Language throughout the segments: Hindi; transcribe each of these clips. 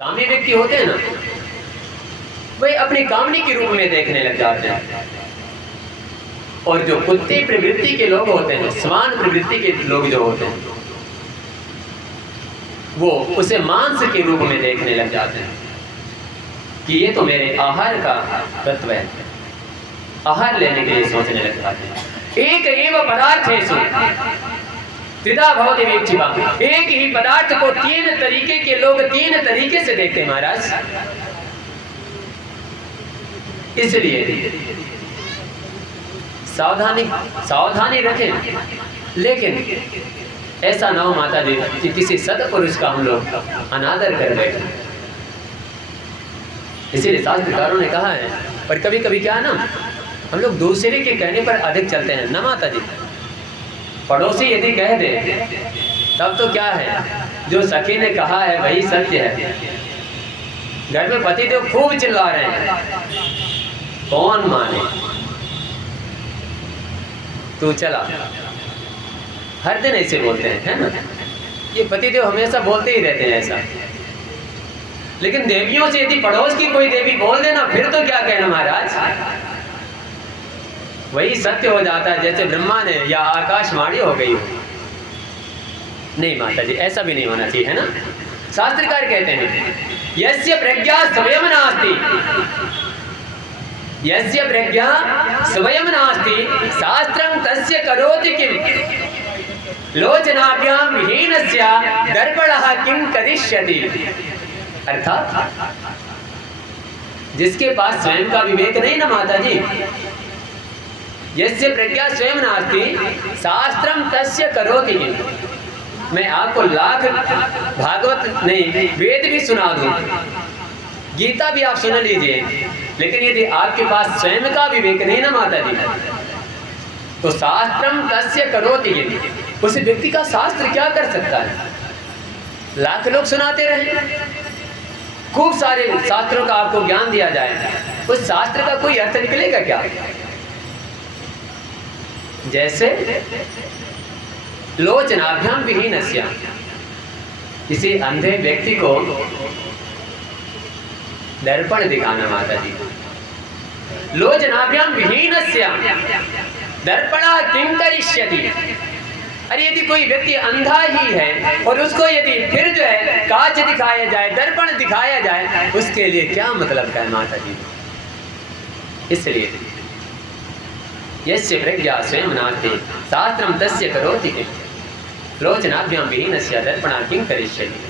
कामी व्यक्ति होते हैं ना, वे अपनी कामनी के रूप में देखने लग जाते हैं। और जो कुत्ते प्रवृत्ति के लोग होते हैं, समान प्रवृत्ति के लोग जो होते हैं, वो उसे मांस के रूप में देखने लग जाते हैं कि ये तो मेरे आहार का तत्व है, आहार लेने के लिए सोचने लग जाते हैं। एक एव पदार्थेषु त्रिधा भवति विक्षिपा, एक ही पदार्थ को तीन तरीके के लोग तीन तरीके से देखते हैं महाराज। इसलिए सावधानी रखें, लेकिन ऐसा ना हो माता जी कि किसी सत्पुरुष का हम लोग अनादर कर बैठे। इसीलिए शास्त्रकारों ने कहा है, पर कभी कभी क्या है ना, हम लोग दूसरे के कहने पर अधिक चलते हैं ना माता जी। पड़ोसी यदि कह दे तब तो क्या है, जो सखी ने कहा है वही सत्य है। घर में पतिदेव खूब चिल्ला रहे हैं, कौन माने, तू चला। हर दिन ऐसे बोलते हैं, है ना। ये पतिदेव हमेशा बोलते ही रहते हैं ऐसा। लेकिन देवियों से यदि पड़ोस की कोई देवी बोल देना, फिर तो क्या कहना महाराज, वही सत्य हो जाता है, जैसे ब्रह्मा ने या आकाशवाणी हो गई हो। नहीं माता जी, ऐसा भी नहीं होना चाहिए, है ना। शास्त्रकार कहते हैं, यस्य प्रज्ञा स्वयं नास्ति, यस्य प्रज्ञा स्वयं नास्ति शास्त्रं तस्य करोति किम, लोचनाभ्यां विहीनस्य दर्पणः किं करिष्यति। अर्थात जिसके पास स्वयं का विवेक नहीं ना माता जी, यस्य प्रज्ञा स्वयं नास्ति शास्त्रम तस्य करोति किम। मैं आपको लाख भागवत नहीं वेद भी सुना दूं, गीता भी आप सुन लीजिए, लेकिन यदि आपके पास स्वयं का विवेक नहीं ना माता जी, तो शास्त्रम तस्य करोति किम, उस व्यक्ति का शास्त्र क्या कर सकता है। लाख लोग सुनाते रहे, खूब सारे शास्त्रों का आपको ज्ञान दिया जाए, उस शास्त्र का कोई अर्थ निकलेगा क्या। जैसे लोचनाभ्याम विहीनस्य, किसी अंधे व्यक्ति को दर्पण दिखाना माता जी, लोचनाभ्याम विहीनस्य दर्पणः किं करिष्यति। अरे यदि कोई व्यक्ति अंधा ही है और उसको यदि फिर जो है कांच दिखाया जाए, दर्पण दिखाया जाए, उसके लिए क्या मतलब का है माता जी। इसलिए यस्य प्रज्ञा स्वयं नास्ति शास्त्रं तस्य करोति किम, लोचनाभ्यां विहीनस्य दर्पणः किं करिष्यति।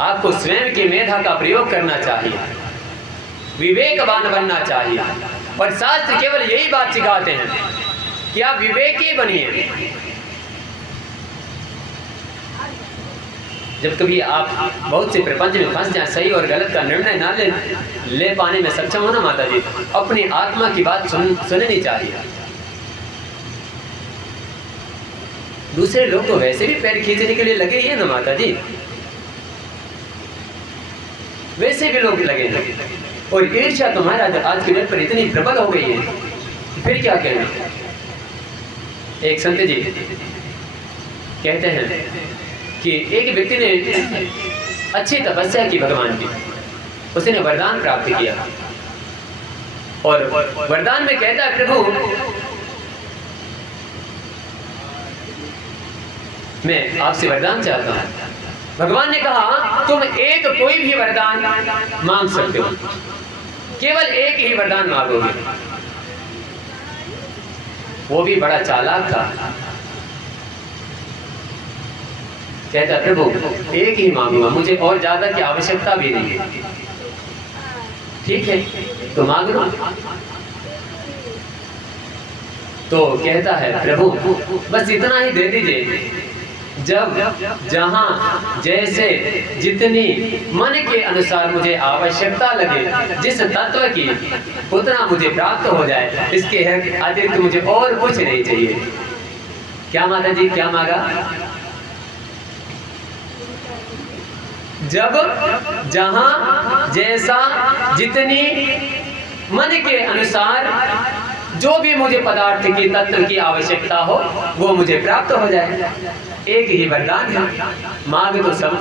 आपको स्वयं की मेधा का प्रयोग करना चाहिए, विवेकवान बनना चाहिए। और शास्त्र केवल यही बात सिखाते हैं कि आप विवेकी बनिए। जब कभी आप बहुत से प्रपंच में फंस जाए, सही और गलत का निर्णय ना ले पाने में सक्षम हो ना माता जी, अपनी आत्मा की बात सुननी चाहिए। दूसरे लोग तो वैसे भी पैर खींचने के लिए लगे ही है ना माता जी, वैसे भी लोग लगे हैं। और ईर्ष्या तुम्हारा आज के डेट पर इतनी प्रबल हो गई है, फिर क्या कहना। एक संत जी कहते हैं कि एक व्यक्ति ने अच्छी तपस्या की भगवान की, उसने वरदान प्राप्त किया और वरदान में कहता है, प्रभु मैं आपसे वरदान चाहता हूं। भगवान ने कहा, तुम एक कोई भी वरदान मांग सकते हो, केवल एक ही वरदान मांगोगे। वो भी बड़ा चालाक था, कहता प्रभु एक ही मांगूंगा, मुझे और ज्यादा की आवश्यकता भी नहीं है। ठीक है तो मांग लो। तो कहता है, प्रभु बस इतना ही दे दीजिए, जब जहां जैसे जितनी मन के अनुसार मुझे आवश्यकता लगे, जिस तत्व की, उतना मुझे प्राप्त हो जाए, इसके अतिरिक्त मुझे और कुछ नहीं चाहिए। क्या माता जी, क्या मांगा। जब जहां जैसा जितनी मन के अनुसार जो भी मुझे पदार्थ की तत्व की आवश्यकता हो, वो मुझे प्राप्त हो जाए। एक ही वरदान है, मांग तो सब